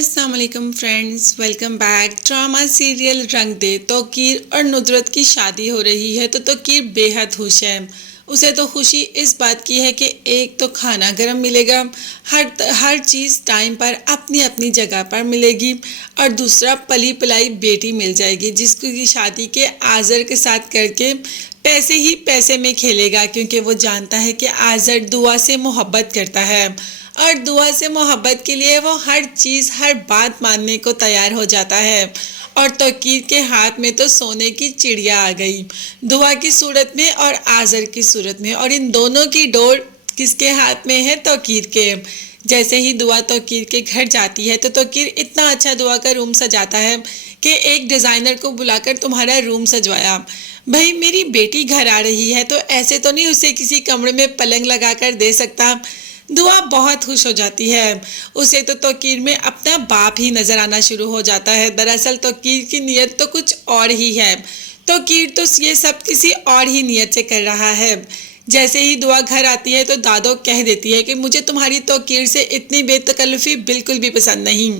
अस्सलाम वालेकुम friends, welcome back. Drama serial रंग दे तौकीर और नुदरत की शादी हो रही है तो तौकीर बेहद खुश है। उसे तो खुशी इस बात की है कि एक तो खाना गरम मिलेगा, हर चीज़ टाइम पर अपनी अपनी जगह पर मिलेगी, और दूसरा पली पलाई बेटी मिल जाएगी जिसको की शादी के आज़र के साथ करके पैसे ही पैसे में खेलेगा, क्योंकि वो जानता है कि आज़र दुआ से मोहब्बत करता है और दुआ से मोहब्बत के लिए वो हर चीज़ हर बात मानने को तैयार हो जाता है। और तौकीर के हाथ में तो सोने की चिड़िया आ गई, दुआ की सूरत में और आज़र की सूरत में, और इन दोनों की डोर किसके हाथ में है? तौकीर के। जैसे ही दुआ तौकीर के घर जाती है तो तौकीर इतना अच्छा दुआ का रूम सजाता है कि एक डिज़ाइनर को बुलाकर तुम्हारा रूम सजवाया। भाई मेरी बेटी घर आ रही है तो ऐसे तो नहीं उसे किसी कमरे में पलंग लगा कर दे सकता। दुआ बहुत खुश हो जाती है। उसे तो तौकीर में अपना बाप ही नजर आना शुरू हो जाता है। दरअसल तौकीर की नीयत तो कुछ और ही है। तौकीर तो ये सब किसी और ही नीयत से कर रहा है। जैसे ही दुआ घर आती है तो दादो कह देती है कि मुझे तुम्हारी तौकीर से इतनी बेतकल्लुफ़ी बिल्कुल भी पसंद नहीं।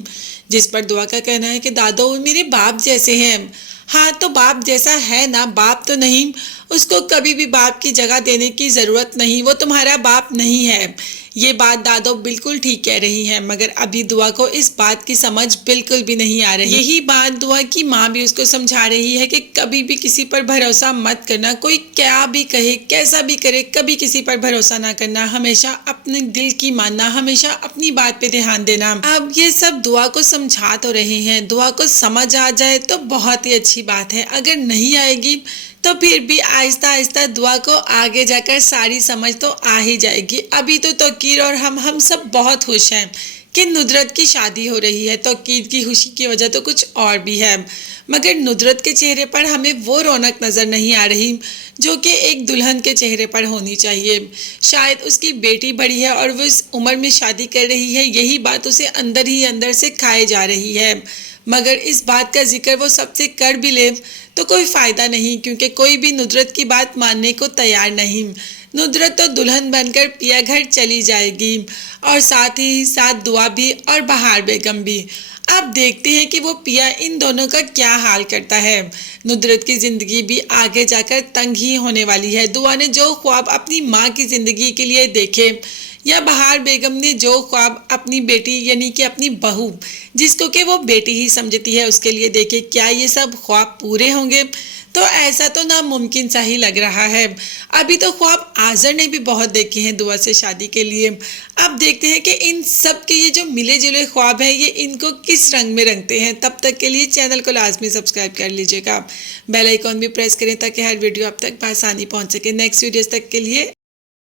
जिस पर दुआ का कहना है कि दादो वो मेरे बाप जैसे हैं। हाँ तो बाप जैसा है ना, बाप तो नहीं, उसको कभी भी बाप की जगह देने की ज़रूरत नहीं, वो तुम्हारा बाप नहीं है। ये बात दादो बिल्कुल ठीक कह रही हैं, मगर अभी दुआ को इस बात की समझ बिल्कुल भी नहीं आ रही। यही बात दुआ की माँ भी उसको समझा रही है कि कभी भी किसी पर भरोसा मत करना, कोई क्या भी कहे कैसा भी करे, कभी किसी पर भरोसा ना करना, हमेशा अपने दिल की मानना, हमेशा अपनी बात पे ध्यान देना। अब ये सब दुआ को समझा तो रहे हैं, दुआ को समझ आ जाए तो बहुत ही अच्छी बात है, अगर नहीं आएगी तो फिर भी आहिस्ता आहिस्ता दुआ को आगे जाकर सारी समझ तो आ ही जाएगी। अभी तो तौकीर और हम सब बहुत खुश हैं कि नुदरत की शादी हो रही है। तौकीर की खुशी की वजह तो कुछ और भी है, मगर नुदरत के चेहरे पर हमें वो रौनक नज़र नहीं आ रही जो कि एक दुल्हन के चेहरे पर होनी चाहिए। शायद उसकी बेटी बड़ी है और वो इस उम्र में शादी कर रही है, यही बात उसे अंदर ही अंदर से खाए जा रही है। मगर इस बात का जिक्र वो सबसे कर भी ले तो कोई फ़ायदा नहीं, क्योंकि कोई भी नुदरत की बात मानने को तैयार नहीं। नुदरत तो दुल्हन बनकर पिया घर चली जाएगी, और साथ ही साथ दुआ भी और बहार बेगम भी। अब देखते हैं कि वो पिया इन दोनों का क्या हाल करता है। नुदरत की ज़िंदगी भी आगे जाकर तंग ही होने वाली है। दुआ ने जो ख्वाब अपनी माँ की ज़िंदगी के लिए देखे, या बहार बेगम ने जो ख्वाब अपनी बेटी यानी कि अपनी बहू, जिसको कि वो बेटी ही समझती है, उसके लिए देखे, क्या ये सब ख्वाब पूरे होंगे? तो ऐसा तो नामुमकिन सा ही लग रहा है। अभी तो ख्वाब आज़र ने भी बहुत देखे हैं दुआ से शादी के लिए। अब देखते हैं कि इन सब के ये जो मिले जुले ख्वाब हैं ये इनको किस रंग में रंगते हैं। तब तक के लिए चैनल को लाजमी सब्सक्राइब कर लीजिएगा, बेल आइकॉन भी प्रेस करें ताकि हर वीडियो आप तक आसानी पहुँच सके। नेक्स्ट वीडियोज़ तक के लिए